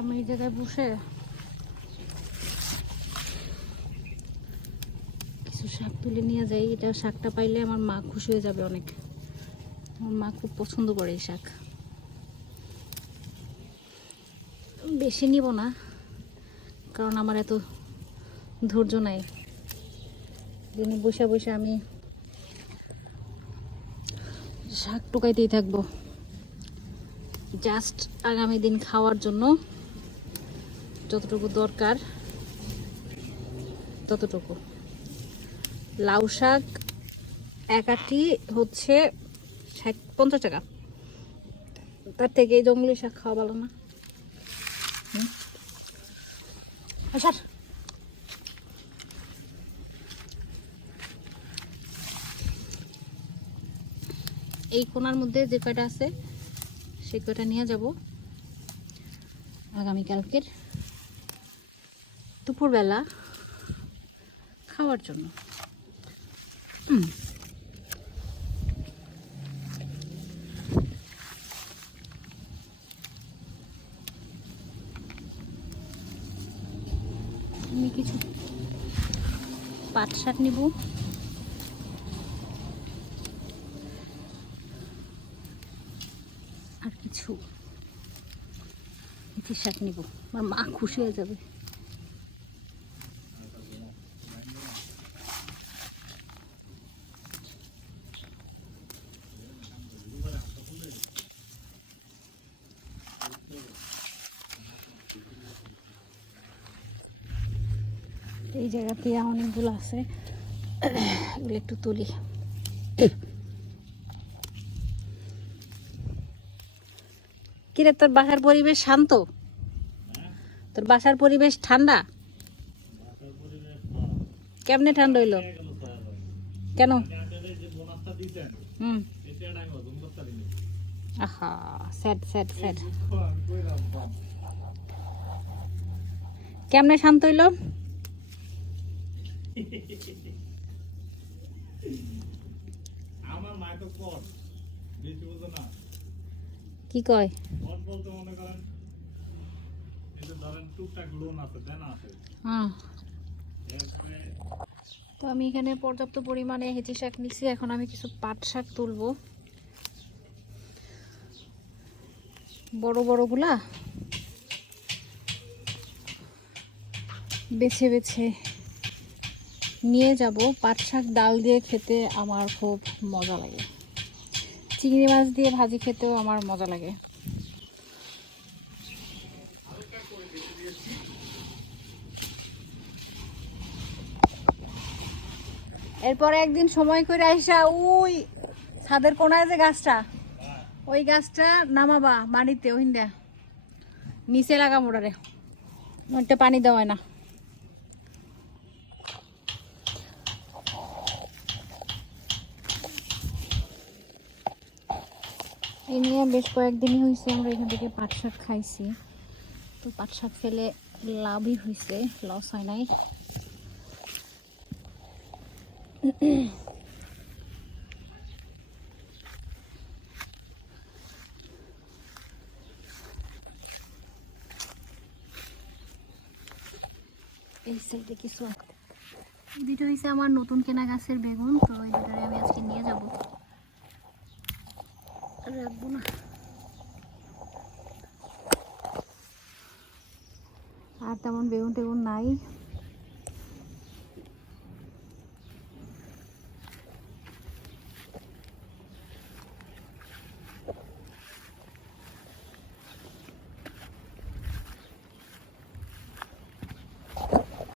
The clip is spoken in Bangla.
আমি এই জায়গায় বসে কিছু শাক তুলে নিয়ে যাই। এটা শাকটা পাইলে আমার মা খুশি হয়ে যাবে অনেক। আমার মা খুব পছন্দ করে এই শাক। বেশি নিব না, কারণ আমার এত ধৈর্য নাই। দিনে বসে বসে আমি শাক টুকাইতেই থাকব। জাস্ট আগামী দিন খাওয়ার জন্য যতটুকু দরকার, ততটুকু। লাউ শাক এক আটি হচ্ছে ষাট, পঞ্চাশ টাকা। তার থেকে এই জঙ্গলি শাক খাওয়া ভালো না। সর। এই কোনার মধ্যে যে কয়টা আছে, সেই কয়টা নিয়ে যাব। আগামীকালকের দুপুরবেলা খাওয়ার জন্য। আমি কিছু পাট শাক নিব। আর কিছু শাক নিব। আমার মা খুশি হয়ে যাবে। এই জায়গাতে অনেকগুলো আছে। এগুলো একটু তুলি। কিরে, তোর বাসার পরিবেশ শান্ত? তোর বাসার পরিবেশ ঠান্ডা? কেমনে ঠান্ডা হইল? কেন? হুম। আহা কেমনে শান্ত হইল? আমার মা তো পট বেশি বুঝো না? কি কয়? বলতে মনে করেন এই যে ধরেন টুকটাক লোন আছে দেনা আছে। হ্যাঁ। তো আমি এখানে পর্যাপ্ত পরিমাণে হেঁচি শাক নিচ্ছি এখন আমি কিছু পাট শাক তুলবো। বড় বড়গুলা বেছে বেছে নিয়ে যাব। পাট শাক, ডাল দিয়ে খেতে আমার খুব মজা লাগে। চিংড়ি মাছ দিয়ে ভাজি খেতেও আমার মজা লাগে। এরপরে একদিন সময় করে আইসা ওই ছাদের কোনায় যে গাছটা, ওই গাছটা নামাবা মাটিতে ওইটা নিচে লাগা মোড়ারে ওইটা পানি দেওয়া হয় না। এই নিয়ে বেশ কয়েকদিনই হয়েছে আমরা এখান থেকে পাট শাক খাইছি। তো পাট শাক ফেলে লাভই হয়েছে লস হয় নাই। এই সাইডে কিছু দুটো হয়েছে আমার নতুন কেনা গাছের বেগুন, তো এই দুটোরে আমি আজকে নিয়ে যাব। রাখব না। আর তেমন বেগুন টেগুন নাই।